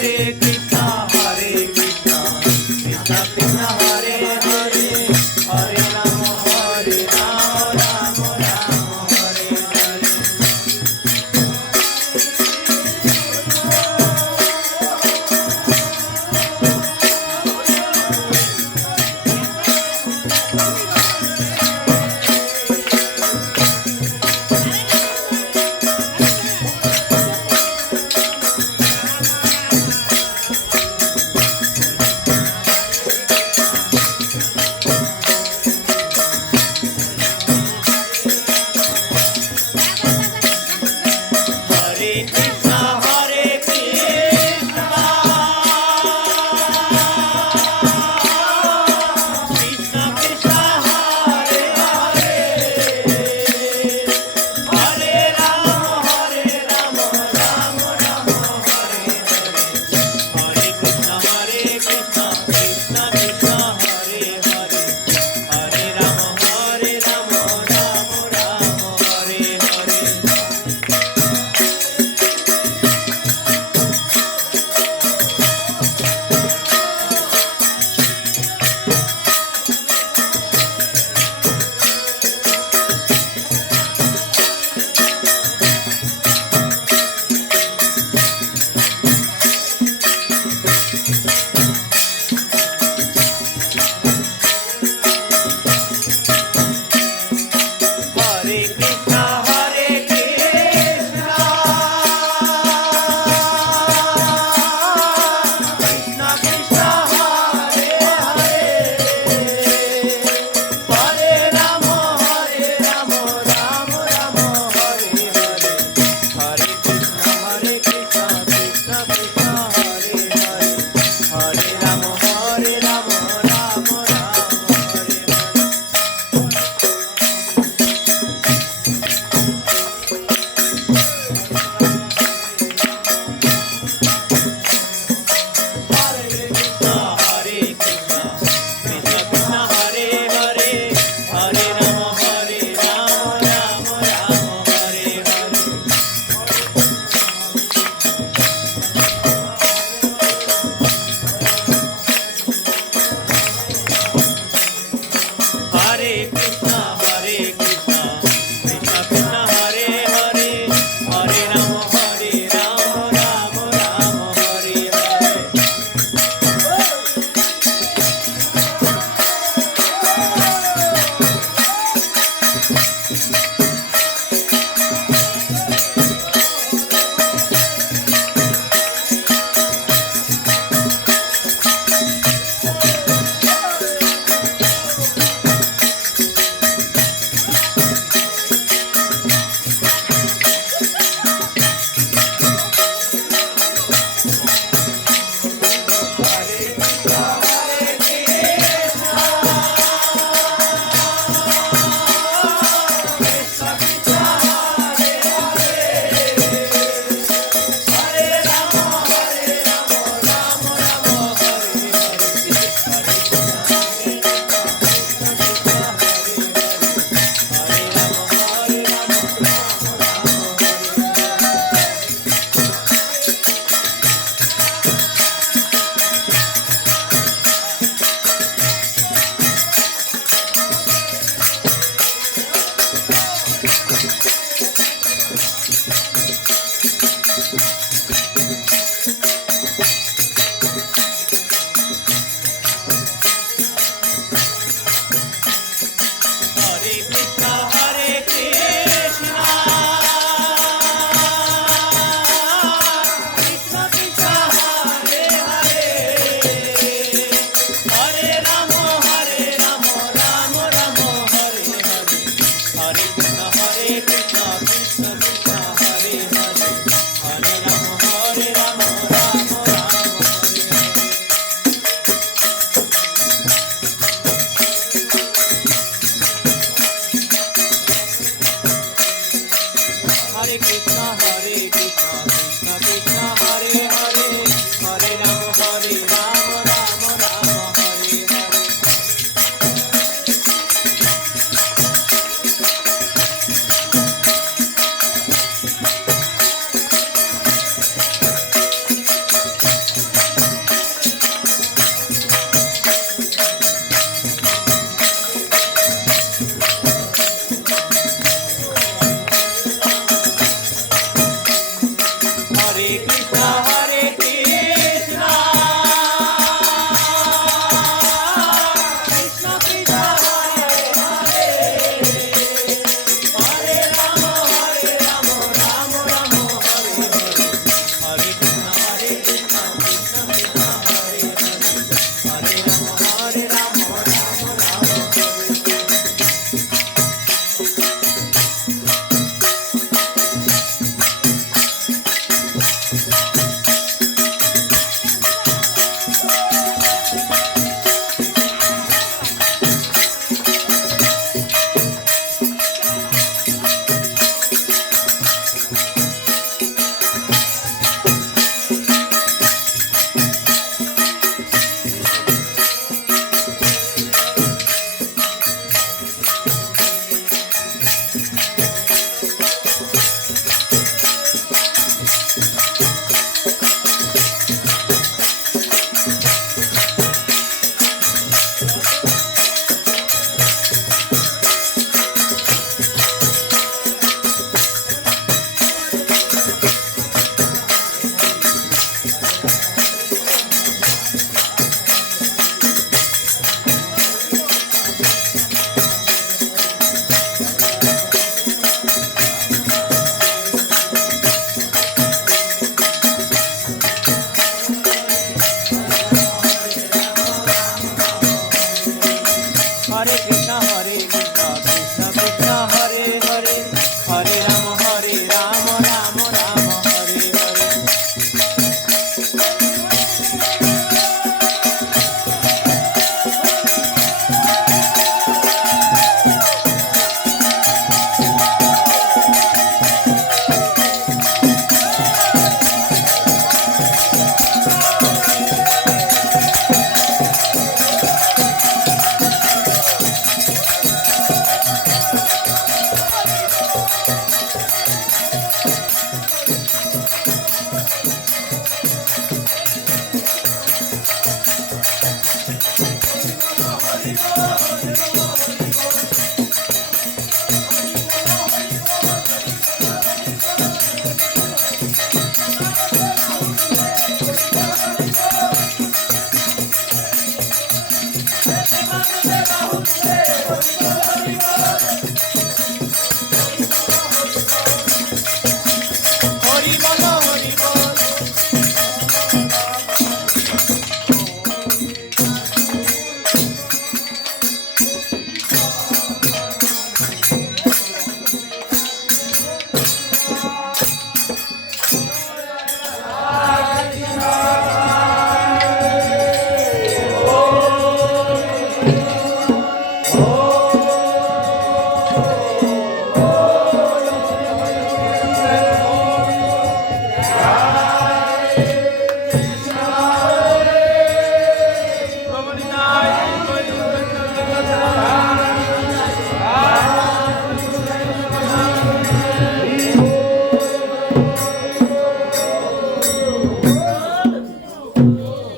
Hare Krishna. Amen. Hare you.